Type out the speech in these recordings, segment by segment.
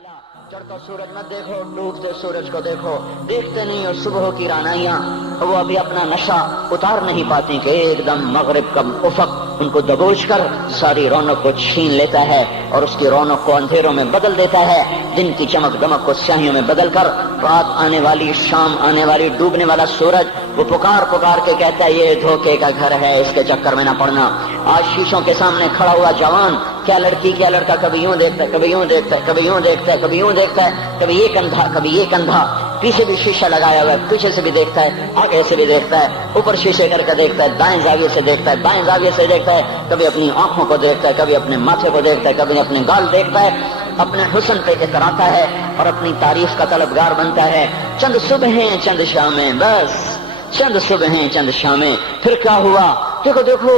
چڑھتا سورج مت دیکھو، ڈوبتے سورج کو دیکھو، دیکھتے نہیں اور صبح کی رانائیاں وہ ابھی اپنا نشہ اتار نہیں پاتی کہ ایک دم مغرب کا افق ان کو دبوچ کر ساری رونق کو چھین لیتا ہے اور اس کی رونق کو اندھیروں میں بدل دیتا ہے، دن کی چمک دمک کو سیاہیوں میں بدل کر رات آنے والی، شام آنے والی، ڈوبنے والا سورج وہ پکار پکار کے کہتا ہے یہ دھوکے کا گھر ہے، اس کے چکر میں نہ پڑنا۔ آج شیشوں کے سامنے کھڑا ہوا جوان کیا لڑکی کیا لڑکا کبھی یوں دیکھتا ہے، کبھی یوں دیکھتا ہے، کبھی یوں دیکھتا ہے، کبھی یوں دیکھتا ہے، کبھی یہ کندھا کبھی یہ کندھا، پیچھے بھی شیشہ لگایا ہوا ہے، پیچھے سے بھی دیکھتا ہے، آگے سے بھی دیکھتا ہے، اوپر شیشے کر کے دیکھتا ہے، دائیں زاویے سے دیکھتا ہے، بائیں زاویے سے دیکھتا ہے، کبھی اپنی آنکھوں کو دیکھتا ہے، کبھی اپنے ماتھے کو دیکھتا ہے، کبھی اپنے گال دیکھتا ہے، اپنے حسن پہ اتراتا ہے اور اپنی تعریف کا طلبگار بنتا ہے۔ چند صبحیں چند شامیں، بس چند صبحیں چند شامیں، پھر کیا ہوا؟ دیکھو دیکھو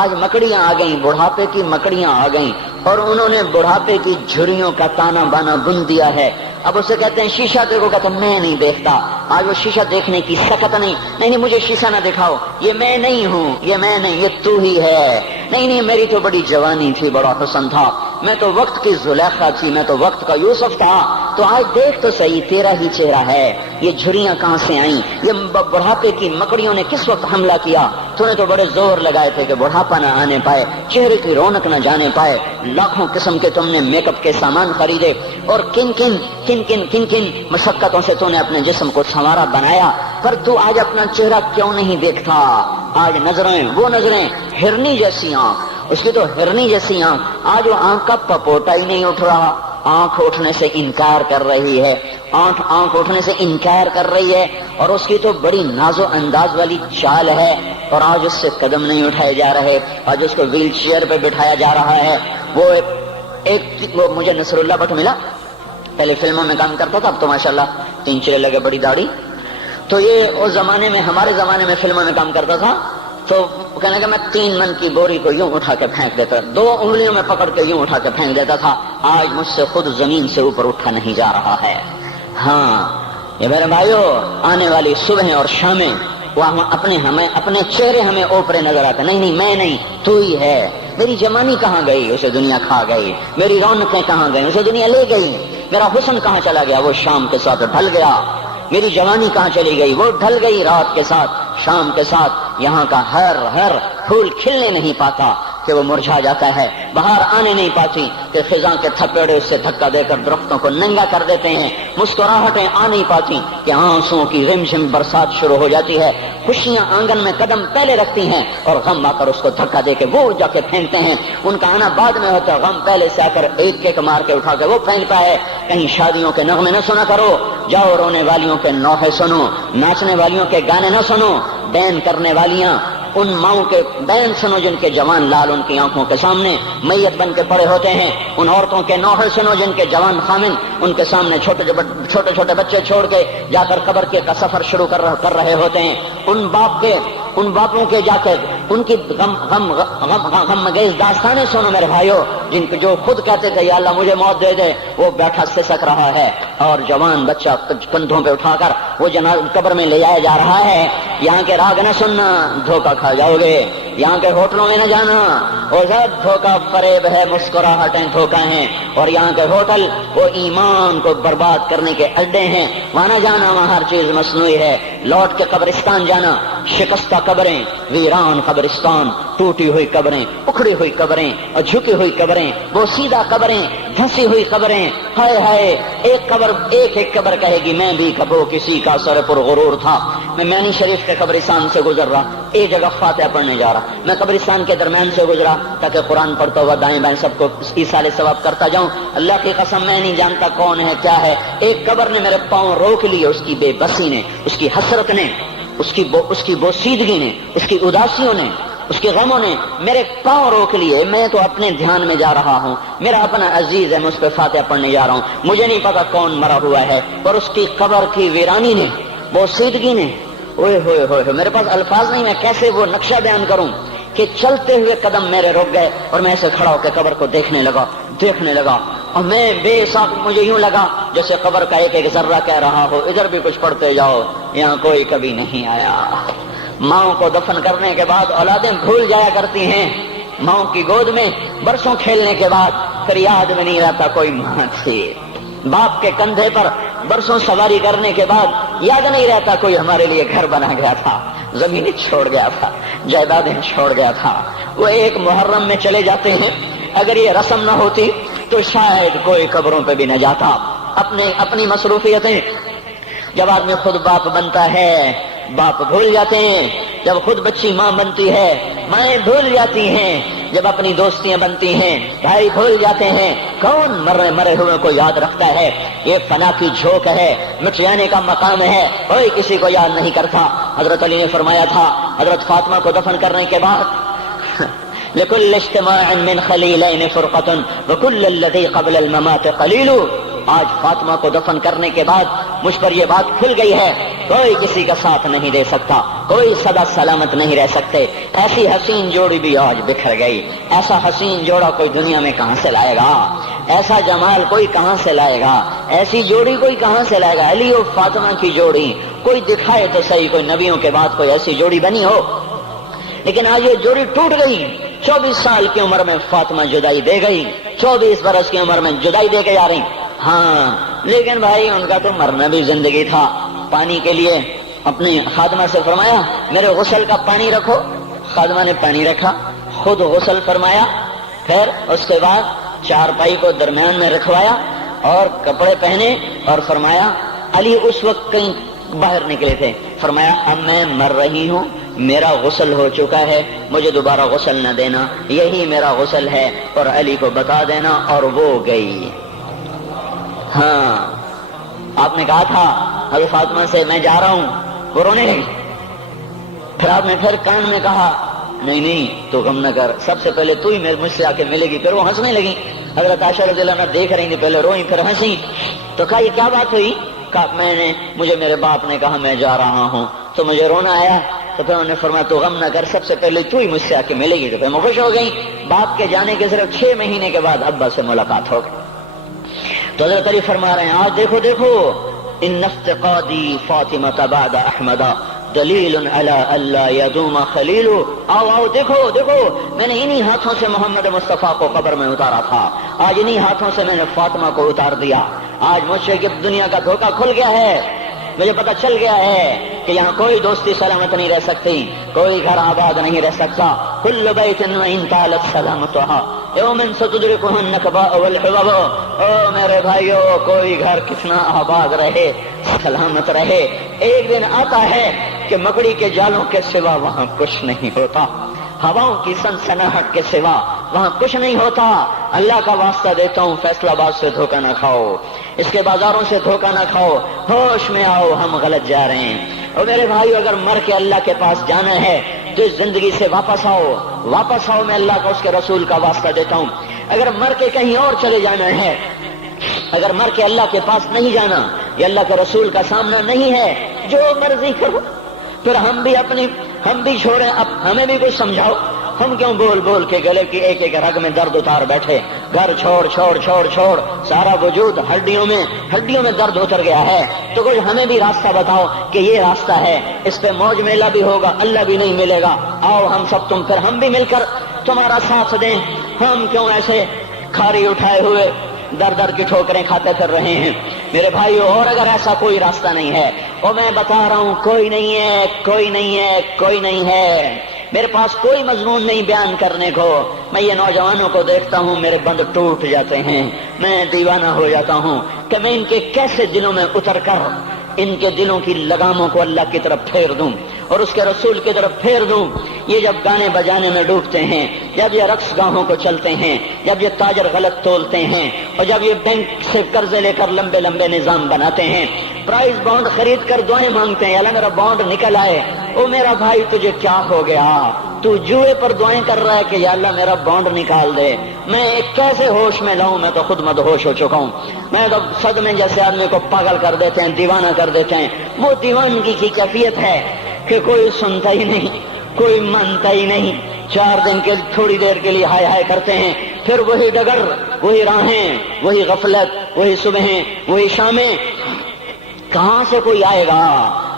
آج مکڑیاں آ گئیں، بڑھاپے کی مکڑیاں آ گئیں اور انہوں نے بڑھاپے کی جھریوں کا تانا بانا بن دیا ہے۔ اب اسے کہتے ہیں شیشہ دیکھو، کہتا میں نہیں دیکھتا۔ آج وہ شیشہ دیکھنے کی سکت نہیں مجھے شیشہ نہ دکھاؤ، یہ میں نہیں ہوں، یہ میں نہیں، یہ تو ہی ہے۔ نہیں میری تو بڑی جوانی تھی، بڑا حسن تھا، میں تو وقت کی زلیخا تھی، میں تو وقت کا یوسف تھا۔ تو آج دیکھ تو صحیح تیرا ہی چہرہ ہے، یہ جھریاں کہاں سے آئیں؟ یہ بڑھاپے کی مکڑیوں نے کس وقت حملہ کیا؟ تو نے تو بڑے زور لگائے تھے کہ بڑھاپا نہ آنے پائے، چہرے کی رونق نہ جانے پائے، لاکھوں قسم کے تم نے میک اپ کے سامان خریدے اور کن کن مشقتوں سے تو نے اپنے جسم کو سنوارا بنایا، پر تو آج اپنا چہرہ کیوں نہیں دیکھتا؟ آج نظریں وہ نظریں، ہرنی جیسی آنکھ، اس کی تو ہرنی جیسی آنکھ، آج وہ آنکھ کا پپوٹا ہی نہیں اٹھ رہا، آنکھ اٹھنے سے انکار کر رہی ہے، آنکھ اٹھنے سے انکار کر رہی ہے، اور اس کی تو بڑی ناز و انداز والی چال ہے، اور آج اس سے قدم نہیں اٹھائے جا رہے، آج اس کو ویل چیئر پہ بٹھایا جا رہا ہے۔ وہ مجھے نصر اللہ بٹ ملا، پہلے فلموں میں کام کرتا تھا، اب تو ماشاءاللہ 3 چلے لگے، بڑی داڑھی۔ تو یہ اس زمانے میں، ہمارے زمانے میں فلموں میں کام کرتا تھا، تو کہنے کہ میں 3 من کی بوری کو یوں اٹھا کے پھینک دیتا، 2 انگلیوں میں پکڑ کے یوں اٹھا کے پھینک دیتا تھا، آج مجھ سے خود زمین سے اوپر اٹھا نہیں جا رہا ہے۔ ہاں یہ میرے بھائیو، آنے والی صبح اور شامیں وہ اپنے چہرے ہمیں اوپرے نظر آتے، نہیں میں نہیں، تو ہی ہے۔ میری جوانی کہاں گئی؟ اسے دنیا کھا گئی۔ میری رونقیں کہاں گئی؟ اسے دنیا لے گئی۔ میرا حسن کہاں چلا گیا؟ وہ شام کے ساتھ ڈھل گیا۔ میری جوانی کہاں چلی گئی؟ وہ ڈھل گئی رات کے ساتھ، شام کے ساتھ۔ یہاں کا ہر پھول کھلنے نہیں پاتا کہ وہ مرجھا جاتا ہے، بہار آنے نہیں پاتی کہ خزاں کے تھپیڑے اس سے دھکا دے کر درختوں کو ننگا کر دیتے ہیں، مسکراہٹیں آ نہیں پاتی کہ آنسوؤں کی رمجھم برسات شروع ہو جاتی ہے، خوشیاں آنگن میں قدم پہلے رکھتی ہیں اور غم آ کر اس کو دھکا دے کے وہ جا کے پھینکتے ہیں۔ ان کا آنا بعد میں ہوتا ہے، غم پہلے سے آ کر ایک مار کے اٹھا کے وہ پھینکتا ہے۔ کہیں شادیوں کے نغمے نہ سنا کرو، جاؤ رونے والیوں کے نوحے سنو، ناچنے والیوں کے گانے نہ سنو، دین کرنے والیاں ان ماؤں کے دین سنو جن کے جوان لال ان کی آنکھوں کے سامنے میت بن کے پڑے ہوتے ہیں، ان عورتوں کے نوحے سنو جن کے جوان خامن ان کے سامنے چھوٹے بچے چھوڑ کے جا کر قبر کے کا سفر شروع کر رہے ہوتے ہیں، ان باپوں کے جا کر ان کی غم گیز داستانیں سنو میرے بھائیو، جن کے جو خود کہتے تھے یا اللہ مجھے موت دے دے، وہ بیٹھا سسک رہا ہے اور جوان بچہ کندھوں پہ اٹھا کر وہ قبر میں لے جایا جا رہا ہے۔ یہاں کے راگ نہ سننا، دھوکہ کھا جاؤ گے، یہاں کے ہوٹلوں میں نہ جانا، اور سب دھوکہ فریب ہے، مسکراہٹیں دھوکہ ہیں، اور یہاں کے ہوٹل وہ ایمان کو برباد کرنے کے اڈے ہیں، وہاں نہ جانا، وہاں ہر چیز مصنوعی ہے۔ لوٹ کے قبرستان جانا، شکستہ قبریں، ویران قبرستان، ٹوٹی ہوئی قبریں، اکھڑی ہوئی قبریں اور جھکی ہوئی قبریں، بوسیدہ قبریں، دھنسی ہوئی قبریں، ہائے ہائے، ایک قبر کہے گی میں بھی کبو کسی کا سر پر غرور تھا۔ میں مینی شریف کے قبرستان سے گزر رہا، ایک جگہ فاتحہ پڑھنے جا رہا، میں قبرستان کے درمیان سے گزرا تاکہ قرآن پڑھتا ہوا دائیں بائیں سب کو ایصال ثواب کرتا جاؤں۔ اللہ کی قسم میں نہیں جانتا کون ہے کیا ہے، ایک قبر نے میرے پاؤں روک لیے، اس کی بے بسی نے، اس کی حسرت نے، اس کی بوسیدگی نے، اس کی اداسیوں نے، اس کے غموں نے میرے پاؤں روک لیے۔ میں تو اپنے دھیان میں جا رہا ہوں، میرا اپنا عزیز ہے، میں اس پہ فاتحہ پڑھنے جا رہا ہوں، مجھے نہیں پتا کون مرا ہوا ہے، پر اس کی قبر کی ویرانی نے، بوسیدگی نے، اوئے ہوئے ہوئے، میرے پاس الفاظ نہیں، میں کیسے وہ نقشہ بیان کروں کہ چلتے ہوئے قدم میرے رک گئے اور میں ایسے کھڑا ہو کے قبر کو دیکھنے لگا، اور میں بے ساکھ، مجھے یوں لگا جیسے قبر کا ایک ذرہ کہہ رہا ہو ادھر بھی کچھ پڑھتے جاؤ، یہاں کوئی کبھی نہیں آیا۔ ماؤں کو دفن کرنے کے بعد اولادیں بھول جایا کرتی ہیں، ماؤں کی گود میں برسوں کھیلنے کے بعد پھر یاد میں نہیں رہتا کوئی ماں تھی۔ باپ کے کندھے پر برسوں سواری کرنے کے بعد یاد نہیں رہتا کوئی ہمارے لیے گھر بنا گیا تھا، زمین چھوڑ گیا تھا، جائیدادیں چھوڑ گیا تھا، وہ ایک محرم میں چلے جاتے ہیں۔ اگر یہ رسم نہ ہوتی تو شاید کوئی قبروں پہ بھی نہ جاتا۔ اپنی مصروفیتیں، جب آدمی خود باپ بنتا ہے باپ بھول جاتے ہیں، جب خود بچی ماں بنتی ہے مائیں بھول جاتی ہیں، جب اپنی دوستیاں بنتی ہیں بھائی بھول جاتے ہیں۔ کون مرے ہوئے کو یاد رکھتا ہے؟ یہ فنا کی جھوک ہے، مٹ جانے کا مقام ہے، کوئی کسی کو یاد نہیں کرتا۔ حضرت علی نے فرمایا تھا حضرت فاطمہ کو دفن کرنے کے بعد لكل اجتماع من خليلين فرقة وكل الذي قبل الممات قليل۔ آج فاطمہ کو دفن کرنے کے بعد مجھ پر یہ بات کھل گئی ہے، کوئی کسی کا ساتھ نہیں دے سکتا، کوئی سدا سلامت نہیں رہ سکتے۔ ایسی حسین جوڑی بھی آج بکھر گئی، ایسا حسین جوڑا کوئی دنیا میں کہاں سے لائے گا؟ ایسا جمال کوئی کہاں سے لائے گا؟ ایسی جوڑی کوئی کہاں سے لائے گا؟ علی و فاطمہ کی جوڑی کوئی دکھائے تو صحیح، کوئی نبیوں کے بعد کوئی ایسی جوڑی بنی ہو۔ لیکن آج یہ جوڑی ٹوٹ گئی۔ 24 سال کی عمر میں فاطمہ جدائی دے گئی، 24 برس کی عمر میں جدائی دے کے جا رہی۔ ہاں لیکن بھائی ان کا تو مرنا بھی زندگی تھا۔ پانی کے لیے اپنی خادمہ سے فرمایا میرے غسل کا پانی رکھو، خادمہ نے پانی رکھا، خود غسل فرمایا، پھر اس کے بعد چارپائی کو درمیان میں رکھوایا اور کپڑے پہنے اور فرمایا علی اس وقت کہیں باہر نکلے تھے، فرمایا اب میں مر رہی ہوں، میرا غسل ہو چکا ہے، مجھے دوبارہ غسل نہ دینا، یہی میرا غسل ہے اور علی کو بتا دینا، اور وہ گئی۔ ہاں آپ نے کہا تھا حضرت فاطمہ سے میں جا رہا ہوں، وہ رونے لگی۔ پھر آپ نے پھر کان میں کہا نہیں تو غم نہ کر، سب سے پہلے تو ہی مجھ سے آ کے ملے گی۔ پھر وہ ہنسنے لگی۔ حضرت عائشہ رضی اللہ عنہا دیکھ رہی تھی، پہلے روئی پھر ہنسی۔ تو کہا یہ کیا بات ہوئی؟ کہا مجھے میرے باپ نے کہا میں جا رہا ہوں تو مجھے رونا آیا، تو پھر انہوں نے فرمایا تو غم نہ کر، سب سے پہلے تو ہی مجھ سے آ کے ملے گی۔ تو پھر میں خوش ہو گئی۔ باپ کے جانے کے صرف 6 مہینے کے بعد ابا سے ملاقات ہو گئی۔ تو حضرت علی فرما رہے ہیں آج دیکھو ان افتقادی فاطمہ بعد احمد دلیل علی اللہ یدوم خلیل۔ آؤ دیکھو میں نے انہی ہاتھوں سے محمد مصطفیٰ کو قبر میں اتارا تھا، آج انہی ہاتھوں سے میں نے فاطمہ کو اتار دیا۔ آج مجھ سے دنیا کا دھوکہ کھل گیا ہے، مجھے پتہ چل گیا ہے کہ یہاں کوئی دوستی سلامت نہیں رہ سکتی، کوئی گھر آباد نہیں رہ سکتا۔ کل بیت وإن طالت سلامتها یوم ستدرکہ النکباء والحباب۔ او میرے بھائیو، کوئی گھر کتنا آباد رہے، سلامت رہے، ایک دن آتا ہے کہ مکڑی کے جالوں کے سوا وہاں کچھ نہیں ہوتا، ہواؤں کی سنسناہٹ کے سوا وہاں کچھ نہیں ہوتا۔ اللہ کا واسطہ دیتا ہوں فیصل آباد سے دھوکہ نہ کھاؤ، اس کے بازاروں سے دھوکہ نہ کھاؤ، ہوش میں آؤ، ہم غلط جا رہے ہیں۔ اور میرے بھائیو اگر مر کے اللہ کے پاس جانا ہے تو اس زندگی سے واپس آؤ، میں اللہ کا اس کے رسول کا واسطہ دیتا ہوں۔ اگر مر کے کہیں اور چلے جانا ہے، اگر مر کے اللہ کے پاس نہیں جانا یا اللہ کے رسول کا سامنا نہیں ہے، جو مرضی کرو، پھر ہم بھی چھوڑیں، اب ہمیں بھی کچھ سمجھاؤ۔ ہم کیوں بول کے گلے کی ایک رگ میں درد اتار بیٹھے؟ گھر چھوڑ سارا وجود ہڈیوں میں درد اتر گیا ہے، تو کچھ ہمیں بھی راستہ بتاؤ کہ یہ راستہ ہے، اس پہ موج میلہ بھی ہوگا، اللہ بھی نہیں ملے گا۔ آؤ ہم سب پھر ہم بھی مل کر تمہارا ساتھ دیں۔ ہم کیوں ایسے کھاری اٹھائے ہوئے در کی ٹھوکریں کھاتے پھر رہے ہیں؟ میرے بھائیو، اور اگر ایسا کوئی راستہ نہیں ہے، اور میں بتا رہا ہوں کوئی نہیں ہے، میرے پاس کوئی مضمون نہیں بیان کرنے کو، میں یہ نوجوانوں کو دیکھتا ہوں میرے بند ٹوٹ جاتے ہیں، میں دیوانہ ہو جاتا ہوں کہ میں ان کے کیسے دلوں میں اتر کر ان کے دلوں کی لگاموں کو اللہ کی طرف پھیر دوں اور اس کے رسول کی طرف پھیر دوں۔ یہ جب گانے بجانے میں ڈوبتے ہیں، جب یہ رقص گاہوں کو چلتے ہیں، جب یہ تاجر غلط تولتے ہیں، اور جب یہ بینک سے قرضے لے کر لمبے نظام بناتے ہیں، پرائز بانڈ خرید کر دعائیں مانگتے ہیں اللہ میرا بانڈ نکل آئے۔ او میرا بھائی تجھے کیا ہو گیا؟ تو جوئے پر دعائیں کر رہا ہے کہ یا اللہ میرا بانڈ نکال دے۔ میں کیسے ہوش میں لاؤں؟ میں تو خود مدہوش ہو چکا ہوں۔ میں تو صدمے جیسے آدمی کو پاگل کر دیتے ہیں، دیوانہ کر دیتے ہیں۔ وہ دیوانگی کی کیفیت ہے کہ کوئی سنتا ہی نہیں، کوئی مانتا ہی نہیں، 4 دن کے تھوڑی دیر کے لیے ہائے کرتے ہیں، پھر وہی ڈگر، وہی راہیں، وہی غفلت، وہی صبحیں، وہی شامیں۔ کہاں سے کوئی آئے گا؟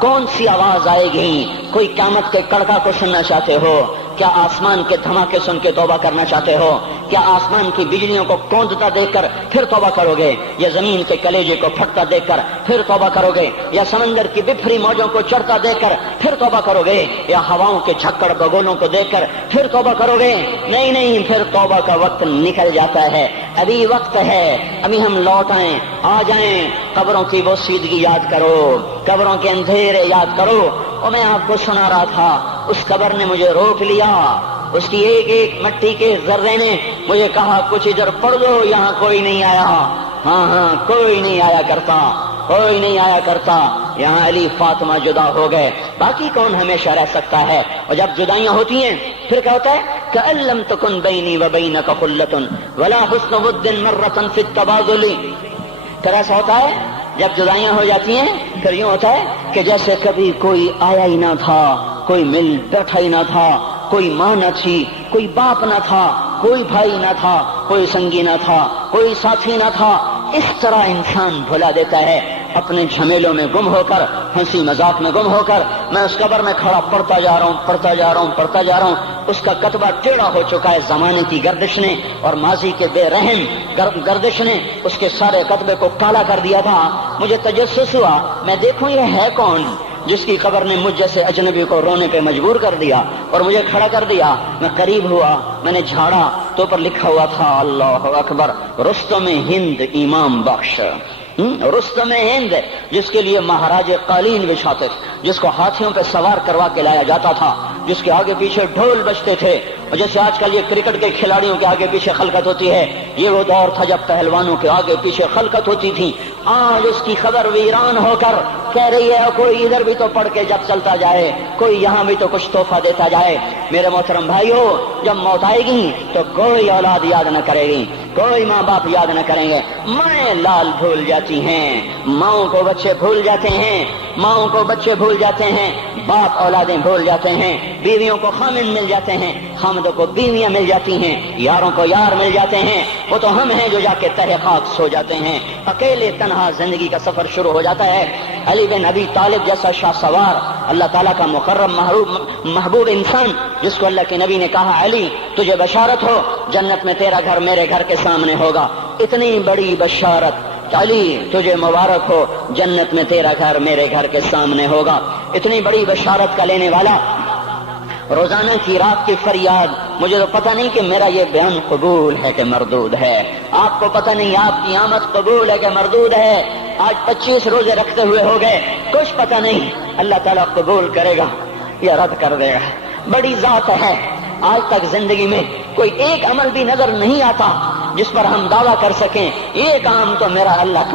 کون سی آواز آئے گی؟ کوئی قیامت کے کڑکا کو سننا چاہتے ہو؟ کیا آسمان کے دھماکے سن کے توبہ کرنا چاہتے ہو؟ کیا آسمان کی بجلیوں کو کونپتا دیکھ کر پھر توبہ کرو گے، یا زمین کے کلیجے کو پھٹتا دیکھ کر پھر توبہ کرو گے، یا سمندر کی بفری موجوں کو چڑھتا دیکھ کر پھر توبہ کرو گے، یا ہواؤں کے جھکڑ بگولوں کو دیکھ کر پھر توبہ کرو گے؟ نہیں نہیں، پھر توبہ کا وقت نکل جاتا ہے، ابھی وقت ہے، ابھی ہم لوٹ آئیں، آ جائیں، قبروں کی وہ سیدگی یاد کرو، قبروں کے اندھیرے یاد کرو۔ اور میں آپ کو سنا رہا تھا، اس قبر نے مجھے روک لیا، اس کی ایک ایک مٹی کے ذرے نے مجھے کہا کچھ ادھر پڑھ دو، یہاں کوئی نہیں آیا۔ ہاں کوئی نہیں آیا کرتا، کوئی نہیں آیا کرتا، یہاں علی فاطمہ جدا ہو گئے، باقی کون ہمیشہ رہ سکتا ہے؟ اور جب جدائیاں ہوتی ہیں پھر کیا ہوتا ہے؟ کأن لم تکن بینی وبینک خلۃ ولا حسن ود مرۃ فی التبادل۔ پھر ایسا ہوتا ہے جب جدائیاں ہو جاتی ہیں پھر یوں ہوتا ہے کہ جیسے کبھی کوئی آیا ہی نہ تھا، کوئی مل بیٹھا ہی نہ تھا، کوئی ماں نہ تھی، کوئی باپ نہ تھا، کوئی بھائی نہ تھا، کوئی سنگی نہ تھا، کوئی ساتھی نہ تھا۔ اس طرح انسان بھلا دیتا ہے اپنے جھمیلوں میں گم ہو کر، ہنسی مذاق میں گم ہو کر۔ میں اس قبر میں کھڑا پڑھتا جا رہا ہوں، پڑھتا جا رہا ہوں، پڑھتا جا رہا ہوں، اس کا کتبہ ٹیڑھا ہو چکا ہے زمانے کی گردش نے اور ماضی کے بے رحم گردش نے اس کے سارے کتبے کو کالا کر دیا تھا۔ مجھے تجسس ہوا، میں دیکھوں یہ ہے کون جس کی قبر نے مجھ جیسے اجنبی کو رونے پہ مجبور کر دیا اور مجھے کھڑا کر دیا۔ میں قریب ہوا، میں نے جھاڑا تو پر لکھا ہوا تھا اللہ اکبر، رستم ہند امام بخش۔ رستم ہند، جس کے لیے مہاراج قالین بچھاتے تھے، جس کو ہاتھیوں پہ سوار کروا کے لایا جاتا تھا، جس کے آگے پیچھے ڈھول بجتے تھے، اور جیسے آج کل یہ کرکٹ کے کھلاڑیوں کے آگے پیچھے خلقت ہوتی ہے، یہ وہ دور تھا جب پہلوانوں کے آگے پیچھے خلقت ہوتی تھی۔ آج اس کی خبر ویران ہو کر کہہ رہی ہے کوئی ادھر بھی تو پڑھ کے جب چلتا جائے، کوئی یہاں بھی تو کچھ تحفہ دیتا جائے۔ میرے محترم بھائیو، جب موت آئے گی تو کوئی اولاد یاد نہ کرے گی، کوئی ماں باپ یاد نہ کریں گے، مائیں لال بھول جاتی ہیں، ماؤں کو بچے بھول جاتے ہیں، ماؤں کو بچے بھول جاتے ہیں، باپ اولادیں بھول جاتے ہیں، بیویوں کو خامن مل جاتے ہیں، خامدوں کو بیویاں مل جاتی ہیں، یاروں کو یار مل جاتے ہیں۔ وہ تو ہم ہیں جو جا کے تہہ خاک سو جاتے ہیں، اکیلے تنہا زندگی کا سفر شروع ہو جاتا ہے۔ علی بن ابی طالب جیسا شاہ سوار، اللہ تعالیٰ کا مکرم محبوب انسان، جس کو اللہ کے نبی نے کہا علی تجھے بشارت ہو، جنت میں تیرا گھر میرے گھر کے سامنے ہوگا، اتنی بڑی بشارت، علی تجھے مبارک ہو، جنت میں تیرا گھر میرے گھر کے سامنے ہوگا۔ اتنی بڑی بشارت کا لینے والا، روزانہ کی رات کی فریاد، مجھے تو پتہ نہیں کہ میرا یہ بیان قبول ہے کہ مردود ہے، آپ کو پتہ نہیں آپ کی آمد قبول ہے کہ مردود ہے۔ آج 25 روزے رکھتے ہوئے ہو گئے، کچھ پتہ نہیں اللہ تعالیٰ قبول کرے گا یا رد کر دے گا، بڑی ذات ہے۔ آج تک زندگی میں کوئی ایک عمل بھی نظر نہیں آتا جس پر ہم دعویٰ کر سکیں یہ کام تو میرا اللہ کو